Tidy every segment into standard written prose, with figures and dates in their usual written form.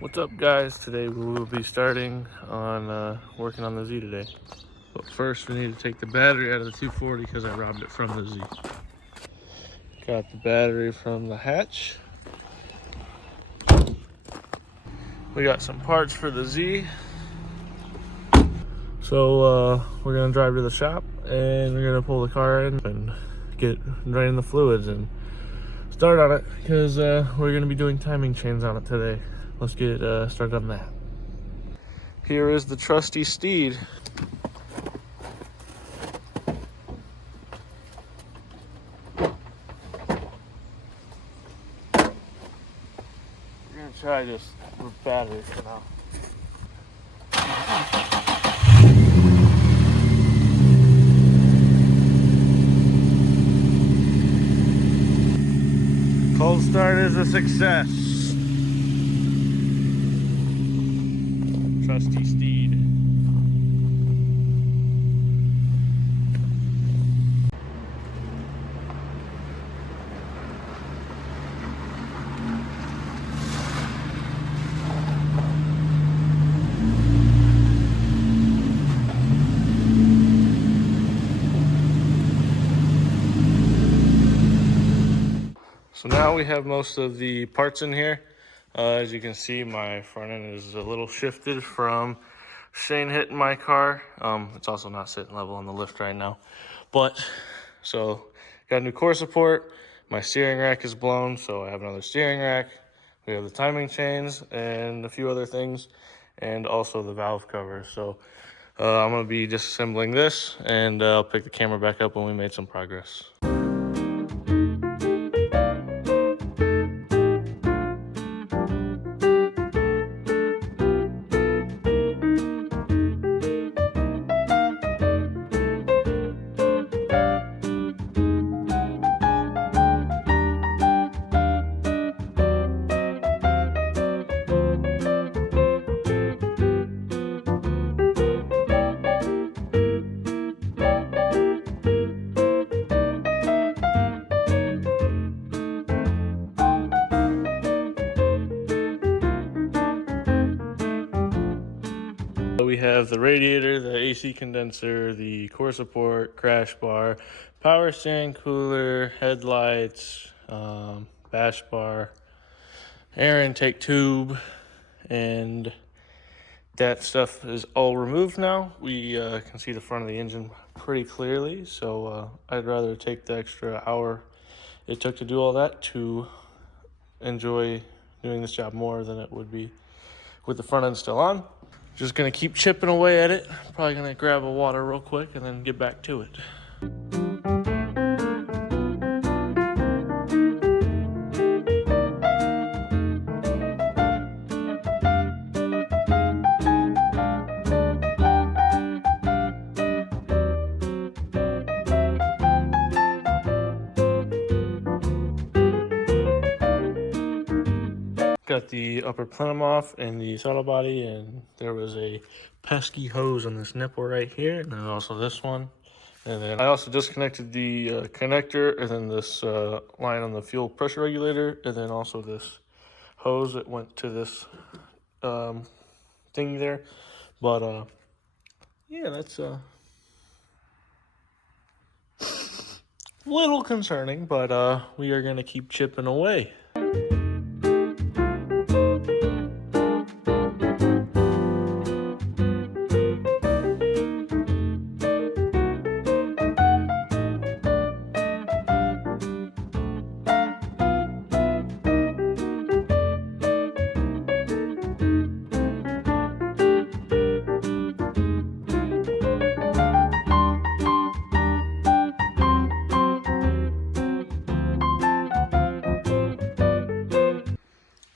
What's up, guys? Today we will be starting on working on the Z today. But first we need to take the battery out of the 240 because I robbed it from the Z. Got the battery from the hatch. We got some parts for the Z. So we're gonna drive to the shop and we're gonna pull the car in and drain the fluids and start on it because we're gonna be doing timing chains on it today. Let's get started on that. Here is the trusty steed. We're gonna try just with batteries for now. Cold start is a success. Trusty steed. So now we have most of the parts in here. As you can see, my front end is a little shifted from Shane hitting my car. It's also not sitting level on the lift right now. But, so, got a new core support. My steering rack is blown, so I have another steering rack. We have the timing chains and a few other things, and also the valve cover. So, I'm gonna be disassembling this, and I'll pick the camera back up when we made some progress. We have the radiator, the AC condenser, the core support, crash bar, power steering, cooler, headlights, bash bar, air intake tube, and that stuff is all removed now. We can see the front of the engine pretty clearly, so I'd rather take the extra hour it took to do all that to enjoy doing this job more than it would be with the front end still on. Just gonna keep chipping away at it. Probably gonna grab a water real quick and then get back to it. Got the upper plenum off and the throttle body, and there was a pesky hose on this nipple right here, and then also this one. And then I also disconnected the connector, and then this line on the fuel pressure regulator, and then also this hose that went to this thing there. But yeah, that's a little concerning, but we are gonna keep chipping away.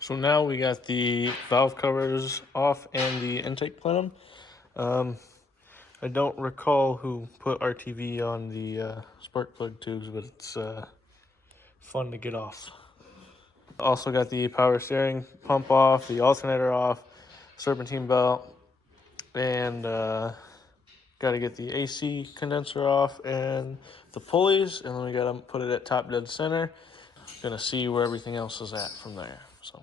So now we got the valve covers off and the intake plenum. I don't recall who put RTV on the spark plug tubes, but it's fun to get off. Also got the power steering pump off, the alternator off, serpentine belt, and got to get the AC condenser off and the pulleys, and then we got to put it at top dead center. Gonna see where everything else is at from there. So.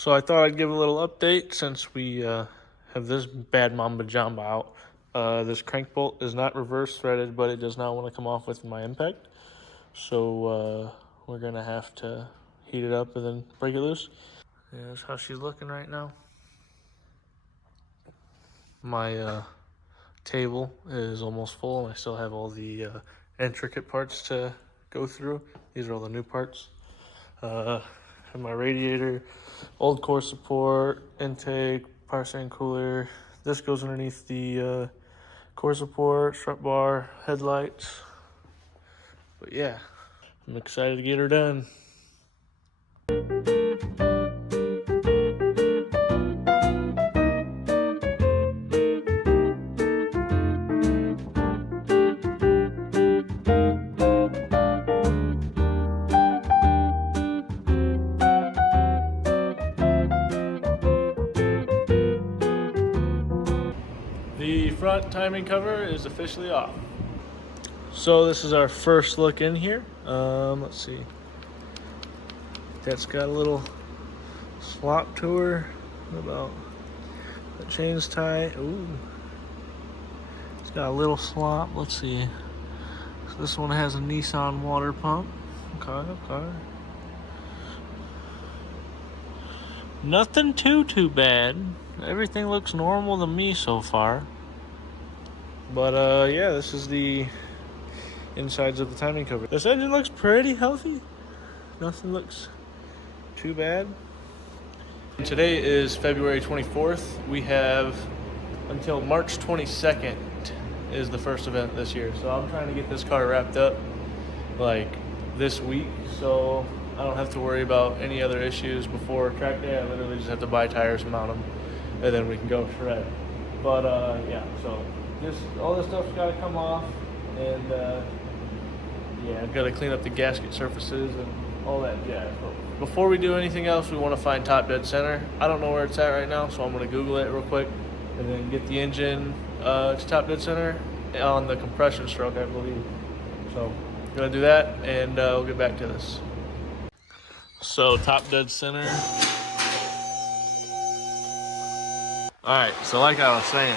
So I thought I'd give a little update since we have this bad mamba jamba out. This crank bolt is not reverse threaded, but it does not want to come off with my impact. So we're gonna have to heat it up and then break it loose. Yeah, that's how she's looking right now. My table is almost full and I still have all the intricate parts to go through. These are all the new parts. Have my radiator, old core support, intake, power stand cooler. This goes underneath the core support, strut bar, headlights. But yeah, I'm excited to get her done. The front timing cover is officially off. So this is our first look in here. Let's see. That's got a little slop to her. What about the chain's tight? Ooh. It's got a little slop. Let's see. So this one has a Nissan water pump. Okay. Nothing too bad. Everything looks normal to me so far. But yeah, this is the insides of the timing cover. This engine looks pretty healthy. Nothing looks too bad. Today is February 24th. We have until March 22nd is the first event this year. So I'm trying to get this car wrapped up like this week, so I don't have to worry about any other issues before track day. I literally just have to buy tires, mount them, and then we can go shred. But yeah, so all this stuff's got to come off, and yeah, I've got to clean up the gasket surfaces and all that jazz. But before we do anything else, we want to find top dead center. I don't know where it's at right now, so I'm going to Google it real quick and then get the engine to top dead center on the compression stroke, I believe. So I'm going to do that, and we'll get back to this. So top dead center. All right, so like I was saying,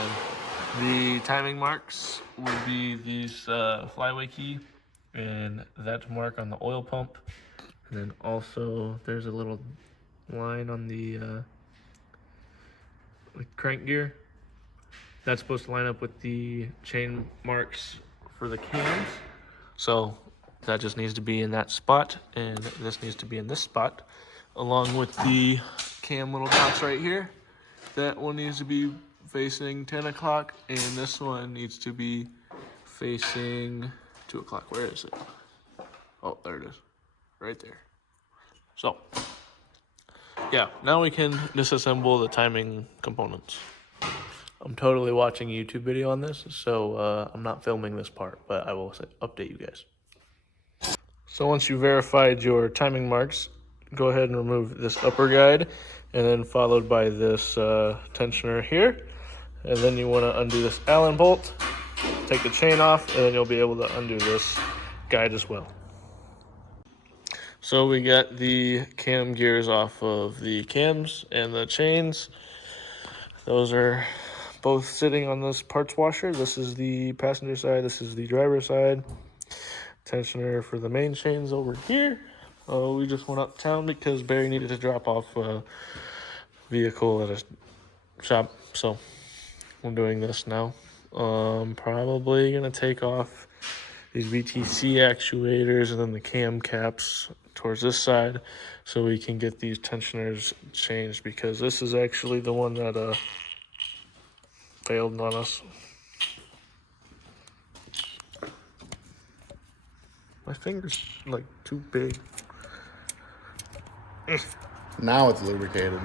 the timing marks would be these flyway key and that mark on the oil pump. And then also there's a little line on the crank gear. That's supposed to line up with the chain marks for the cams. So that just needs to be in that spot, and this needs to be in this spot, along with the cam little dots right here. That one needs to be facing 10 o'clock, and this one needs to be facing 2 o'clock. Where is it? Oh, there it is. Right there. So, yeah, now we can disassemble the timing components. I'm totally watching a YouTube video on this, so I'm not filming this part, but I will update you guys. So once you verified your timing marks, go ahead and remove this upper guide, and then followed by this tensioner here. And then you want to undo this Allen bolt, take the chain off, and then you'll be able to undo this guide as well. So we got the cam gears off of the cams and the chains. Those are both sitting on this parts washer. This is the passenger side, this is the driver side. Tensioner for the main chains over here. We just went uptown because Barry needed to drop off a vehicle at a shop, so we're doing this now. Probably gonna take off these VTC actuators and then the cam caps towards this side so we can get these tensioners changed, because this is actually the one that failed on us. My finger's like too big. Now it's lubricated.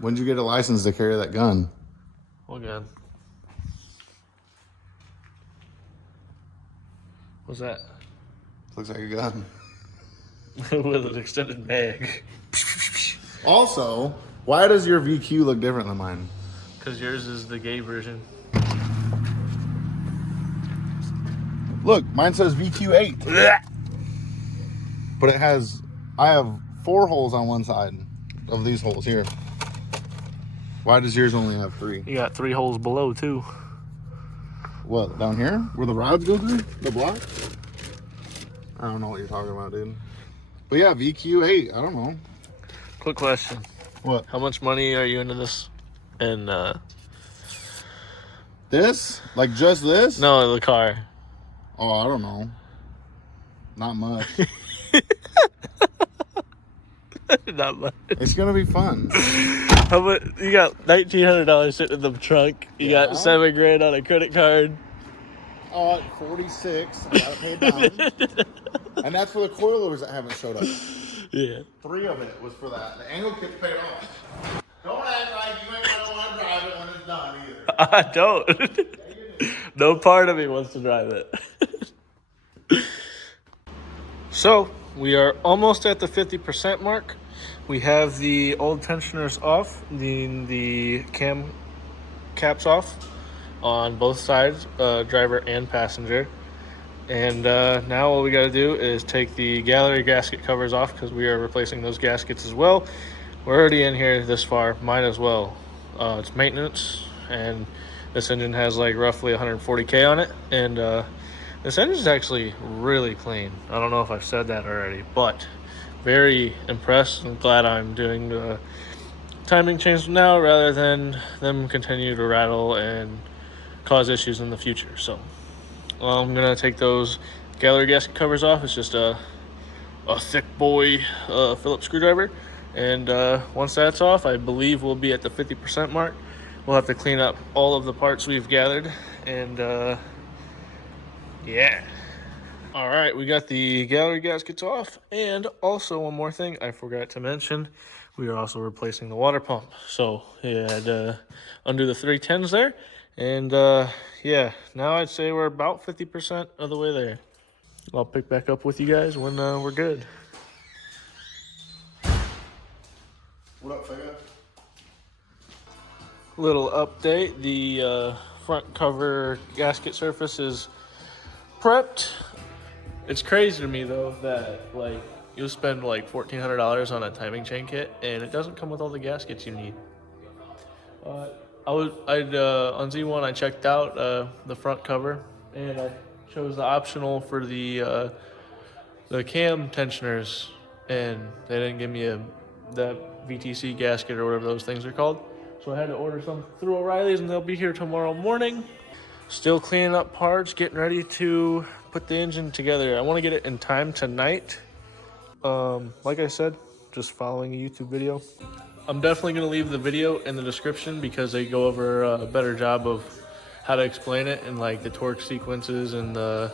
When did you get a license to carry that gun? Oh god. What's that? Looks like a gun. with an extended mag. Also, why does your VQ look different than mine? Because yours is the gay version. Look, mine says VQ8. But I have 4 holes on one side of these holes here. Why does yours only have 3? You got 3 holes below too. What, down here? Where the rods go through? The block? I don't know what you're talking about, dude. But yeah, VQ8, I don't know. Quick question. What? How much money are you into this? And This? Like just this? no, the car. Oh, I don't know. Not much. Not much. It's gonna be fun. How much? You got $1,900 sitting in the trunk. You got $7,000 on a credit card. Oh, at 46, I gotta pay down. And that's for the coilovers that haven't showed up. Yeah. 3 of it was for that. The angle kit's paid off. Don't act like you ain't gonna want to drive it when it's done either. I don't. No part of me wants to drive it. So, we are almost at the 50% mark. We have the old tensioners off, the cam caps off on both sides, driver and passenger. And now all we got to do is take the gallery gasket covers off because we are replacing those gaskets as well. We're already in here this far, might as well. It's maintenance, and this engine has like roughly 140K on it. And this engine is actually really clean. I don't know if I've said that already, but very impressed and glad I'm doing the timing change now rather than them continue to rattle and cause issues in the future. So I'm gonna take those gallery gasket covers off. It's just a thick boy Phillips screwdriver, and once that's off, I believe we'll be at the 50% mark. We'll have to clean up all of the parts we've gathered, and yeah. All right, we got the gallery gaskets off, and also one more thing I forgot to mention, we are also replacing the water pump. So we had undo the 310s there, and yeah, now I'd say we're about 50% of the way there. I'll pick back up with you guys when we're good. What up, figure? Little update, the front cover gasket surface is prepped. It's crazy to me though that like you'll spend like $1,400 on a timing chain kit and it doesn't come with all the gaskets you need. On Z1 I checked out the front cover and I chose the optional for the cam tensioners, and they didn't give me that VTC gasket or whatever those things are called. So I had to order some through O'Reilly's, and they'll be here tomorrow morning. Still cleaning up parts, getting ready to put the engine together. I want to get it in time tonight. Like I said, just following a YouTube video. I'm definitely going to leave the video in the description because they go over a better job of how to explain it and like the torque sequences and the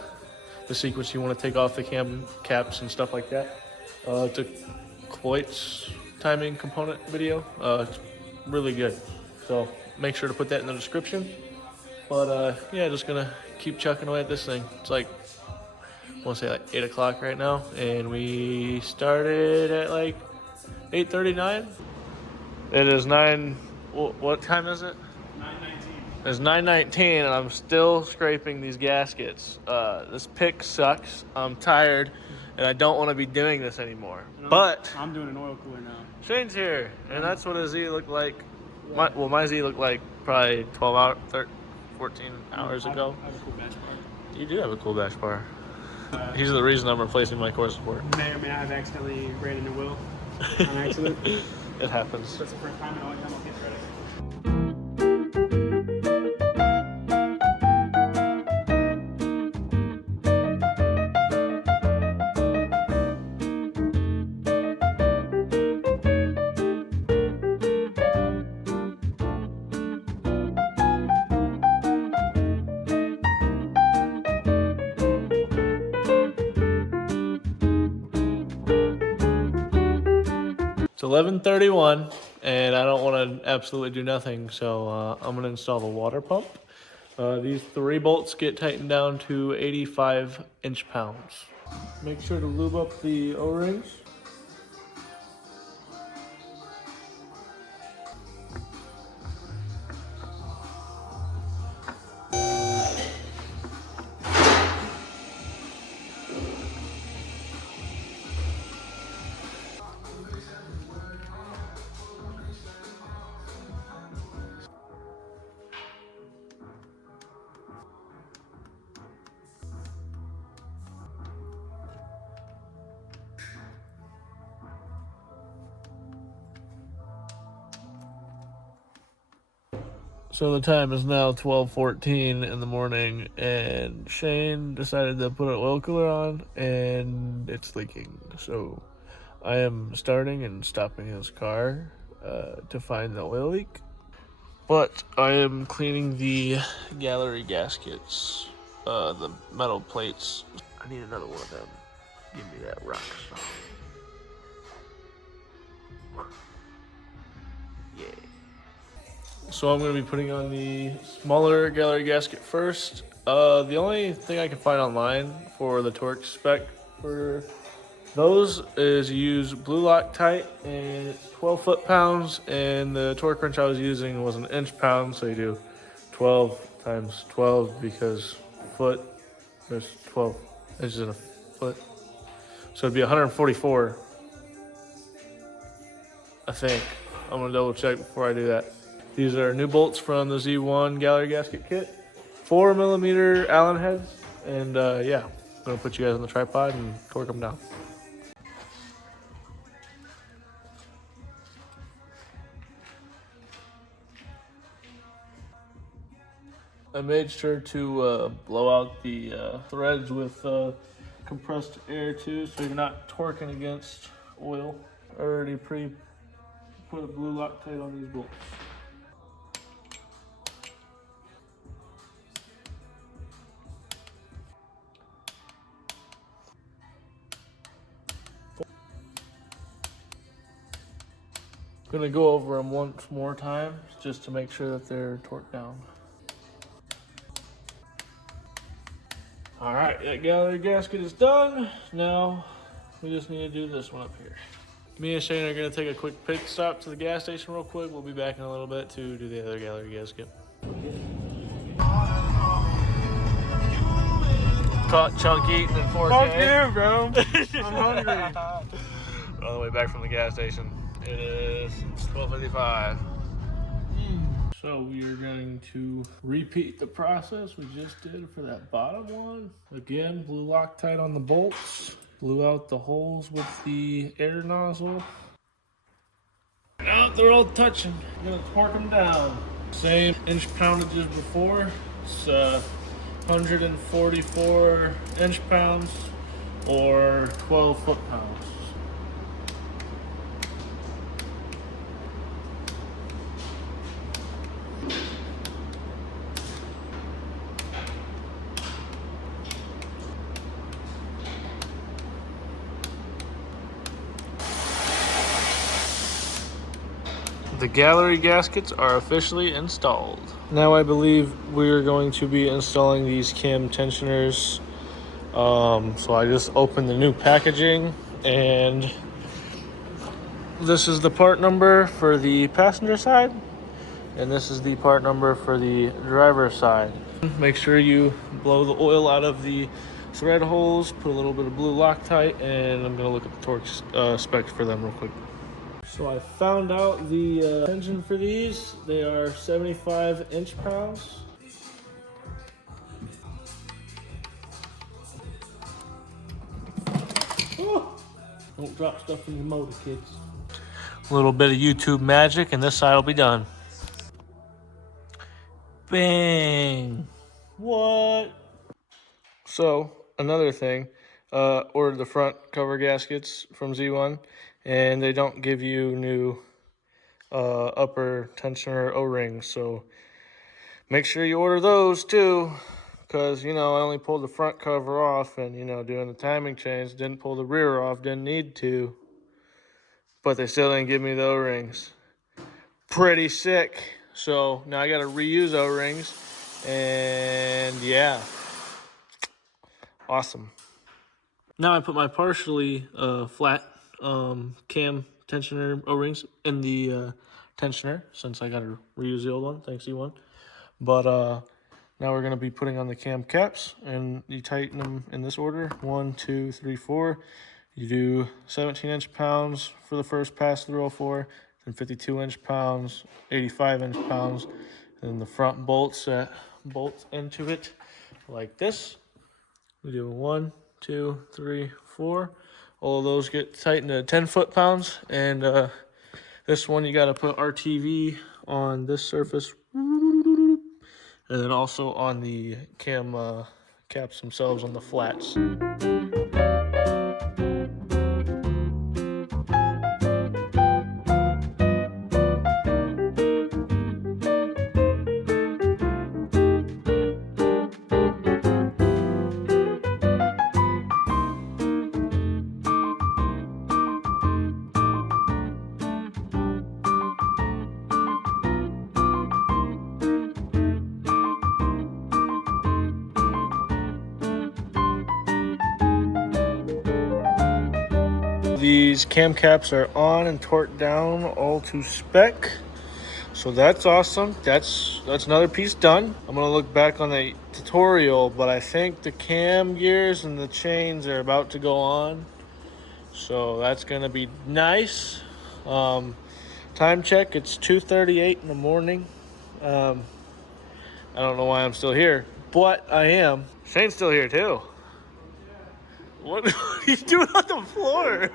sequence you want to take off the cam caps and stuff like that. It's a Cloit's timing component video. It's really good. So make sure to put that in the description. But yeah, just gonna keep chucking away at this thing. It's like, I want to say like 8 o'clock right now, and we started at like 8:39. It is 9. What time is it? 9:19. It's 9:19, and I'm still scraping these gaskets. This pick sucks. I'm tired, and I don't want to be doing this anymore. But I'm doing an oil cooler now. Shane's here, and that's what a Z looked like. My Z looked like probably 12 hours, 14 hours ago. I have a cool bash bar. You do have a cool bash bar. He's the reason I'm replacing my core support. May or may not have accidentally ran into Will on accident. It happens. That's the first time, and only time I'll get credit. It's 11:31, and I don't want to absolutely do nothing, so I'm going to install the water pump. These 3 bolts get tightened down to 85 inch-pounds. Make sure to lube up the O-rings. So the time is now 12:14 in the morning, and Shane decided to put an oil cooler on, and it's leaking. So I am starting and stopping his car to find the oil leak. But I am cleaning the gallery gaskets, the metal plates. I need another one of them. Give me that rock song. Yeah. So I'm going to be putting on the smaller gallery gasket first. The only thing I can find online for the torque spec for those is you use blue Loctite, and it's 12 foot-pounds, and the torque wrench I was using was an inch-pound, so you do 12 times 12 because foot, there's 12 inches in a foot. So it'd be 144, I think. I'm going to double check before I do that. These are new bolts from the Z1 gallery gasket kit. 4mm Allen heads. And yeah, I'm gonna put you guys on the tripod and torque them down. I made sure to blow out the threads with compressed air too, so you're not torquing against oil. I already put a blue Loctite on these bolts. I'm gonna go over them once more time just to make sure that they're torqued down. All right, that gallery gasket is done. Now we just need to do this one up here. Me and Shane are gonna take a quick pit stop to the gas station real quick. We'll be back in a little bit to do the other gallery gasket. Caught Chunk eating in 4K. Fuck you, bro. I'm hungry. We're on the way back from the gas station. It is 12:55. So we are going to repeat the process we just did for that bottom one. Again, blue Loctite on the bolts. Blew out the holes with the air nozzle. Now they're all touching. I'm gonna torque them down. Same inch poundage as before. It's 144 inch pounds or 12 foot pounds. The gallery gaskets are officially installed. Now I believe we're going to be installing these cam tensioners. So I just opened the new packaging, and this is the part number for the passenger side, and this is the part number for the driver's side. Make sure you blow the oil out of the thread holes, put a little bit of blue Loctite, and I'm gonna look at the torque specs for them real quick. So I found out the tension for these. They are 75 inch pounds. Oh, don't drop stuff in your motor, kids. A little bit of YouTube magic, and this side will be done. Bang! What? So another thing, ordered the front cover gaskets from Z1, and they don't give you new upper tensioner O-rings, so make sure you order those too, because I only pulled the front cover off, and doing the timing chains, didn't pull the rear off, didn't need to, but they still didn't give me the O-rings. Pretty sick. So now I got to reuse O-rings, and yeah, awesome. Now I put my partially flat cam tensioner O-rings in the tensioner, since I gotta reuse the old one. Thanks, E1. But now we're gonna be putting on the cam caps, and you tighten them in this order: 1, 2, 3, 4. You do 17 inch-pounds for the first pass through 04, then 52 inch-pounds, 85 inch-pounds, and the front bolts that bolt into it like this. We do 1, 2, 3, 4. All of those get tightened to 10 foot-pounds, and this one you got to put RTV on this surface, and then also on the cam caps themselves on the flats. These cam caps are on and torqued down all to spec. So that's awesome. That's another piece done. I'm gonna look back on the tutorial, but I think the cam gears and the chains are about to go on. So that's gonna be nice. Time check, it's 2:38 in the morning. I don't know why I'm still here, but I am. Shane's still here too. What are you doing on the floor?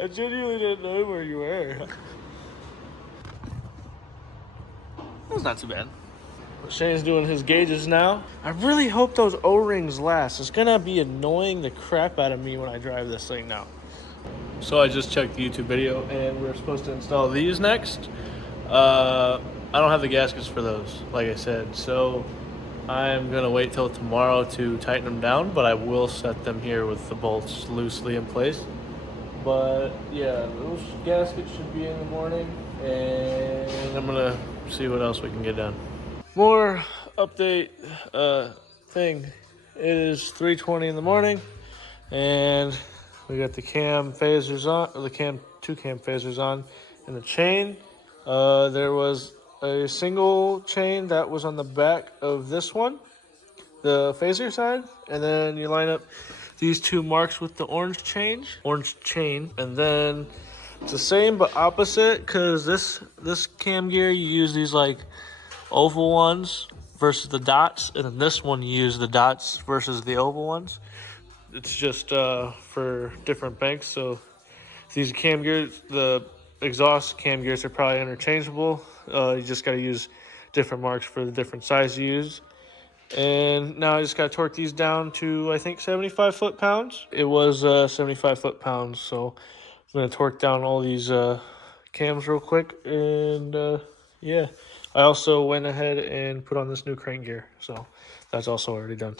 I genuinely didn't know where you were. That's not too bad. Shane's doing his gauges now. I really hope those O-rings last. It's gonna be annoying the crap out of me when I drive this thing now. So I just checked the YouTube video, and we're supposed to install these next. I don't have the gaskets for those, like I said, so I'm gonna wait till tomorrow to tighten them down, but I will set them here with the bolts loosely in place. But yeah, those gaskets should be in the morning, and I'm gonna see what else we can get done. More update thing. It is 3:20 in the morning, and we got the cam phasers on, or the two cam phasers on, and the chain. There was a single chain that was on the back of this one, the phaser side, and then you line up these two marks with the orange chain, and then it's the same but opposite, because this cam gear you use these like oval ones versus the dots, and then this one you use the dots versus the oval ones. It's just for different banks. So these cam gears, the exhaust cam gears, are probably interchangeable. You just got to use different marks for the different size you use. And now I just got to torque these down to, I think, 75 foot-pounds. It was 75 foot-pounds, so I'm going to torque down all these cams real quick. And yeah, I also went ahead and put on this new crank gear, so that's also already done.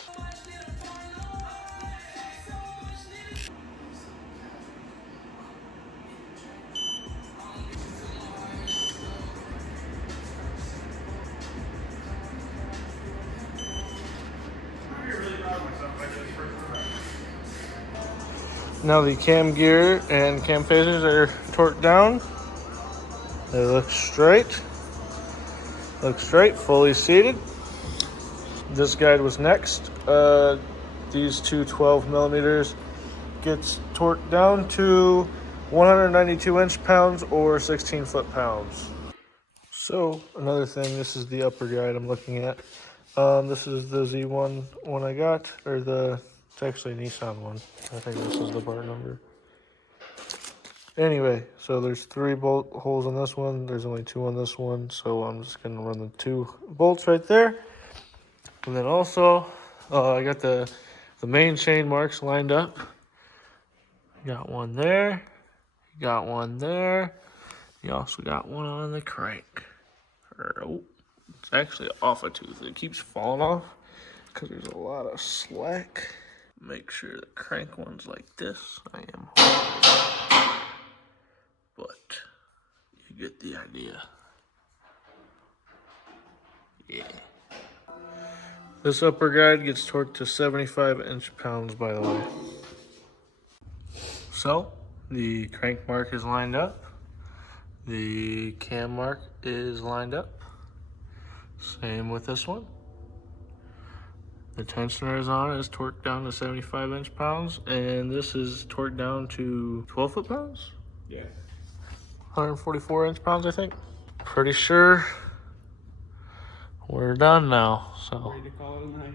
Now the cam gear and cam phasers are torqued down. They look straight, fully seated. This guide was next. These two 12 millimeters gets torqued down to 192 inch-pounds or 16 foot-pounds. So another thing, this is the upper guide I'm looking at. This is the Z1 one I got, or it's actually a Nissan one. I think this is the part number. Anyway, so there's 3 bolt holes on this one. There's only 2 on this one, so I'm just gonna run the 2 bolts right there. And then also, I got the main chain marks lined up. Got one there. Got one there. You also got one on the crank. Oh, it's actually off a tooth. It keeps falling off because there's a lot of slack. Make sure the crank one's like this. I am horrible, but you get the idea. Yeah. This upper guide gets torqued to 75 inch-pounds, by the way. So, the crank mark is lined up. The cam mark is lined up. Same with this one. The tensioner is on, it's torqued down to 75 inch-pounds, and this is torqued down to 12 foot-pounds? Yeah. 144 inch-pounds, I think. Pretty sure we're done now, so. Ready to call it a night.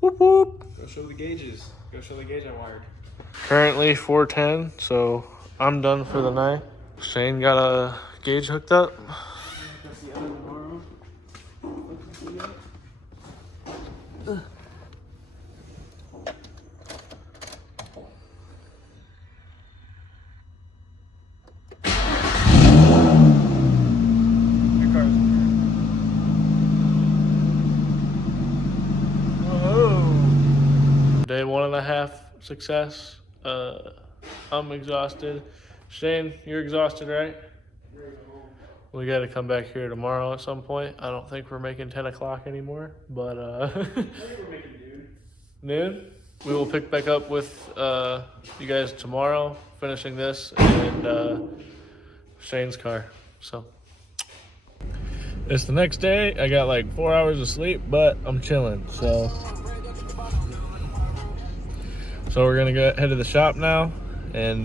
Whoop whoop. Go show the gauges. Go show the gauge I wired. Currently 410, so I'm done for the night. Shane got a gauge hooked up. That's the other tomorrow. Your car's Whoa. Day 1.5 success. I'm exhausted. Shane, you're exhausted, right? We got to come back here tomorrow at some point. I don't think we're making 10 o'clock anymore, but I think we're making noon. We will pick back up with you guys tomorrow, finishing this and Shane's car. So it's the next day. I got like 4 hours of sleep, but I'm chilling. So we're gonna go head to the shop now and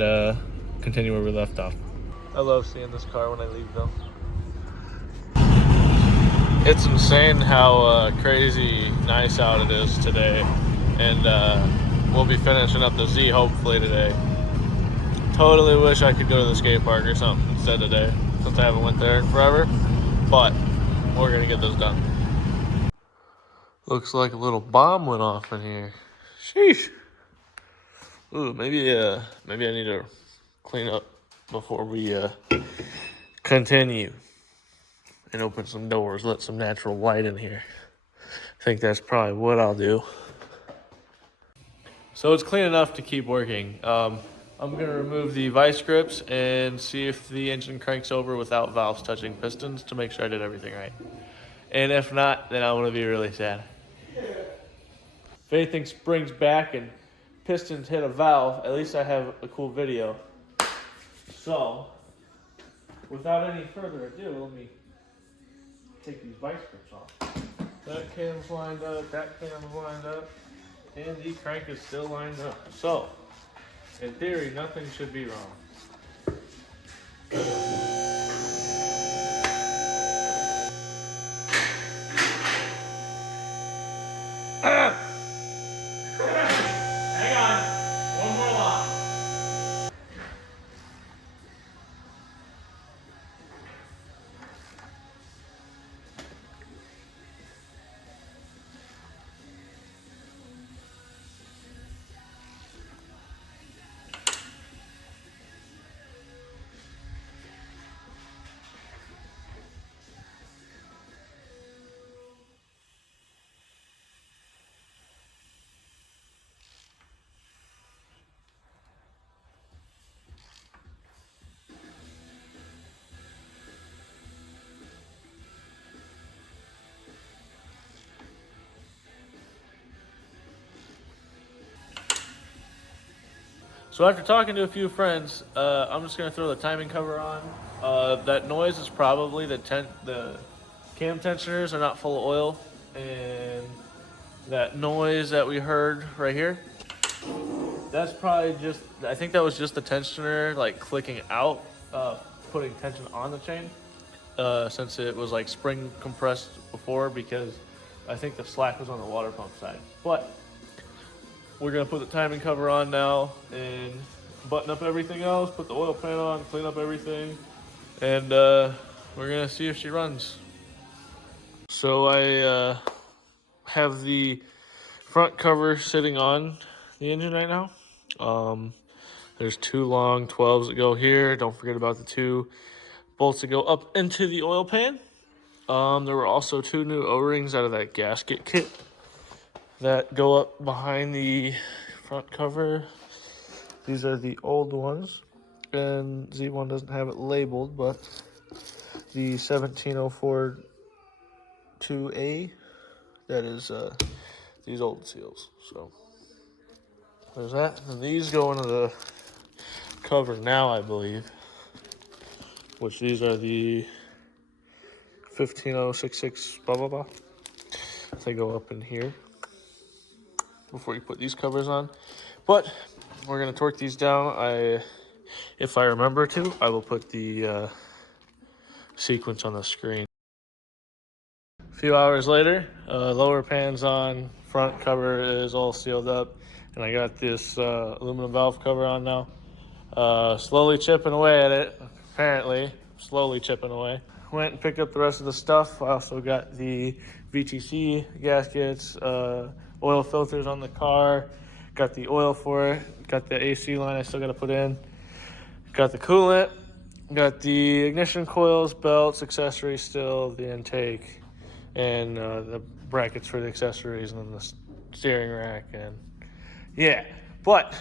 continue where we left off. I love seeing this car when I leave though. It's insane how crazy nice out it is today, and we'll be finishing up the Z hopefully today. Totally wish I could go to the skate park or something instead today, since I haven't went there in forever, but we're gonna get this done. Looks like a little bomb went off in here. Sheesh. Ooh, maybe I need to clean up before we continue and open some doors, let some natural light in here. I think that's probably what I'll do. So it's clean enough to keep working. I'm gonna remove the vice grips and see if the engine cranks over without valves touching pistons to make sure I did everything right. And if not, then I'm gonna be really sad. If anything springs back and pistons hit a valve, at least I have a cool video. So, without any further ado, let me take these vice grips off. That cam's lined up, that cam's lined up, and the crank is still lined up. So, in theory, nothing should be wrong. Hang on, one more lock. So after talking to a few friends, I'm just gonna throw the timing cover on. That noise is probably the cam tensioners are not full of oil, and that noise that we heard right here, that's probably just, I think that was just the tensioner like clicking out, putting tension on the chain, since it was like spring compressed before, because I think the slack was on the water pump side. But we're gonna put the timing cover on now and button up everything else, put the oil pan on, clean up everything, and we're gonna see if she runs. So I have the front cover sitting on the engine right now. There's two long 12s that go here. Don't forget about the two bolts that go up into the oil pan. There were also two new O-rings out of that gasket kit that go up behind the front cover. These are the old ones, and Z1 doesn't have it labeled, but the 1704 2A, that is these old seals. So there's that. And these go into the cover now, I believe, which these are the 15066 blah blah blah. They go up in here before you put these covers on. But we're gonna torque these down. If I remember to, I will put the sequence on the screen. A few hours later, lower pan's on, front cover is all sealed up, and I got this aluminum valve cover on now. Slowly chipping away at it, apparently, slowly chipping away. Went and picked up the rest of the stuff. I also got the VTC gaskets, oil filters on the car, got the oil for it, got the AC line I still got to put in, got the coolant, got the ignition coils, belts, accessories still, the intake, and the brackets for the accessories, and then the steering rack, and yeah. But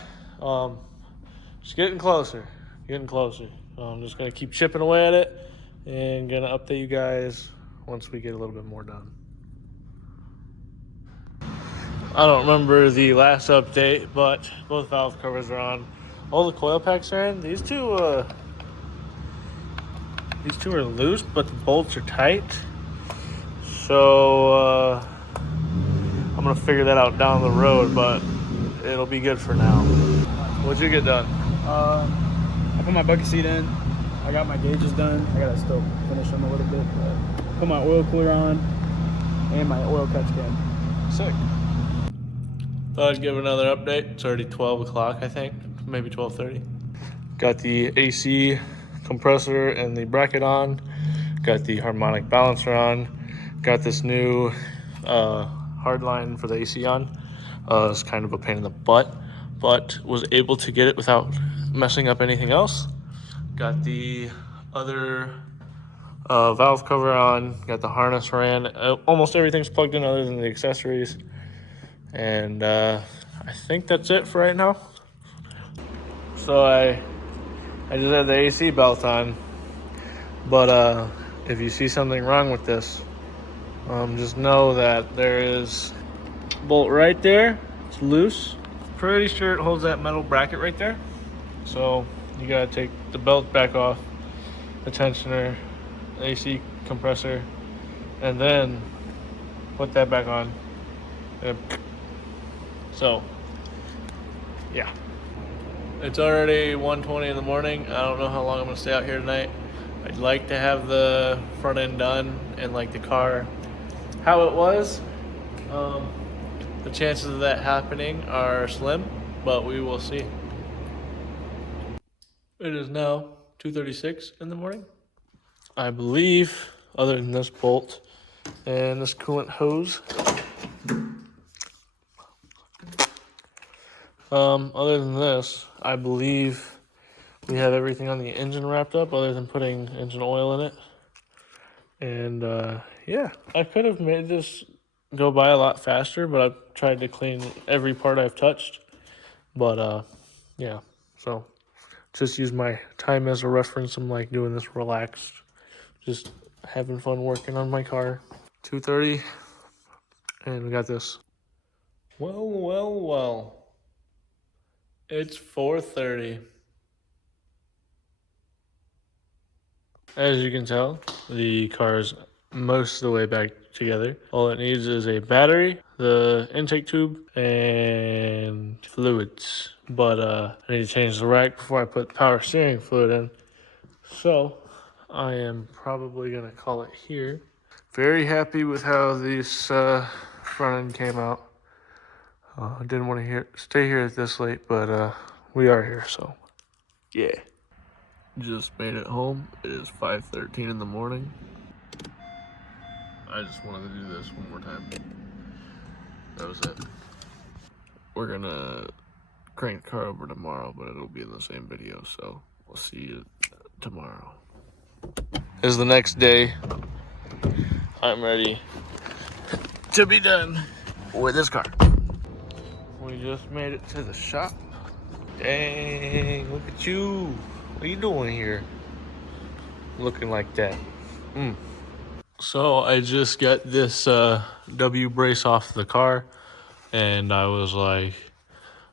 it's getting closer, I'm just gonna keep chipping away at it and gonna update you guys once we get a little bit more done. I don't remember the last update, but both valve covers are on. All the coil packs are in. These two are loose, but the bolts are tight. So I'm gonna figure that out down the road, but it'll be good for now. What'd you get done? I put my bucket seat in. I got my gauges done. I gotta still finish them a little bit. But put my oil cooler on and my oil catch can. Sick. Thought I'd give another update. It's already 12 o'clock, I think, maybe 12:30. Got the AC compressor and the bracket on. Got the harmonic balancer on. Got this new hard line for the AC on. It's kind of a pain in the butt, but was able to get it without messing up anything else. Got the other valve cover on. Got the harness ran. Almost everything's plugged in other than the accessories. And I think that's it for right now. So I just had the AC belt on. But if you see something wrong with this, just know that there is a bolt right there. It's loose. Pretty sure it holds that metal bracket right there. So you gotta take the belt back off, the tensioner, the AC compressor, and then put that back on. So yeah. It's already 1:20 in the morning. I don't know how long I'm gonna stay out here tonight. I'd like to have the front end done and like the car how it was. The chances of that happening are slim, but we will see. It is now 2:36 in the morning. I believe, other than this bolt and this coolant hose, other than this, I believe we have everything on the engine wrapped up other than putting engine oil in it. And yeah, I could have made this go by a lot faster, but I've tried to clean every part I've touched. But yeah, so just use my time as a reference. I'm like doing this relaxed, just having fun working on my car. 2:30, and we got this. Well. It's 4:30. As you can tell, the car's most of the way back together. All it needs is a battery, the intake tube, and fluids. But I need to change the rack before I put power steering fluid in. So I am probably gonna call it here. Very happy with how this front end came out. I didn't want to stay here this late, but we are here, so yeah. Just made it home. It is 5:13 in the morning. I just wanted to do this one more time. That was it. We're gonna crank the car over tomorrow, but it'll be in the same video, so we'll see you tomorrow. This is the next day. I'm ready to be done with this car. We just made it to the shop. Dang, look at you. What are you doing here? Looking like that. So I just got this W brace off the car, and I was like,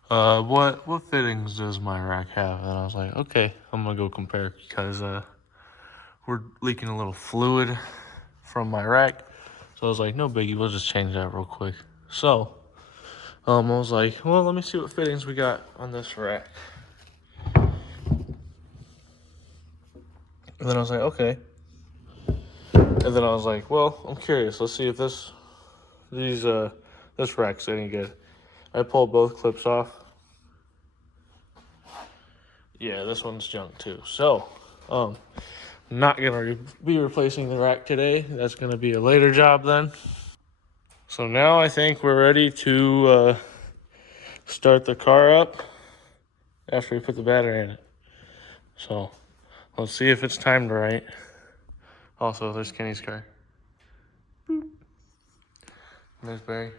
what fittings does my rack have? And I was like, okay, I'm gonna go compare because we're leaking a little fluid from my rack. So I was like, no biggie, we'll just change that real quick. So I was like, well, let me see what fittings we got on this rack. And then I was like, okay. And then I was like, well, I'm curious. Let's see if this rack's any good. I pulled both clips off. Yeah, this one's junk too. So, not gonna be replacing the rack today. That's gonna be a later job then. So now I think we're ready to start the car up after we put the battery in it. So let's see if it's timed right. Also, there's Kenny's car. Boop. And there's Barry.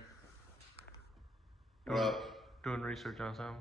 Doing research on something.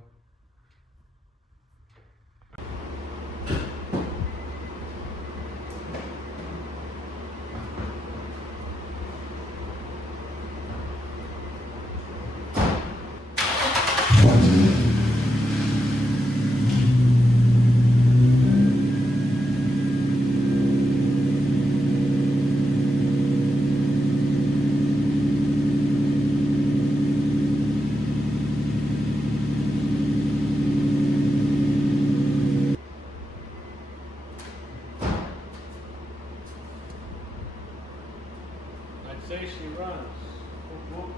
I'd say she runs. Whoop, whoop.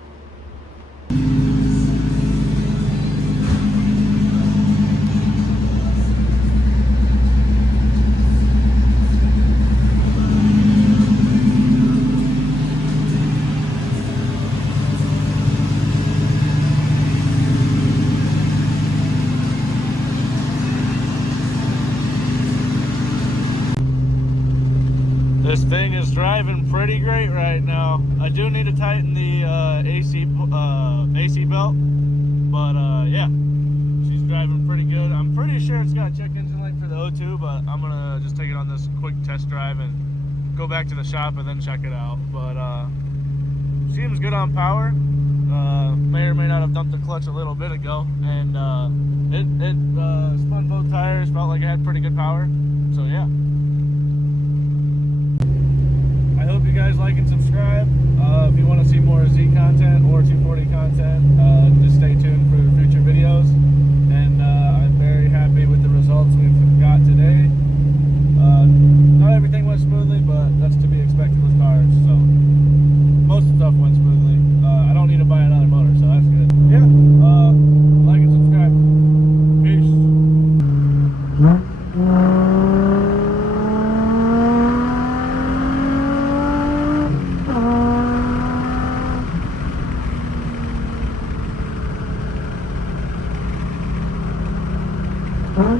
This thing is driving pretty great right now. I do need to tighten the AC belt, but yeah, she's driving pretty good. I'm pretty sure it's got check engine light for the O2, but I'm gonna just take it on this quick test drive and go back to the shop and then check it out. But seems good on power. May or may not have dumped the clutch a little bit ago, and it spun both tires. Felt like it had pretty good power. So yeah. I hope you guys like and subscribe. If you want to see more Z content or 240 content, just stay tuned for future videos. And I'm very happy with the results we've got today. Not everything went smoothly, but that's to be expected with cars. So most stuff went smoothly. I don't need to buy another motor, so that's good. Yeah, like and subscribe. Peace. Huh?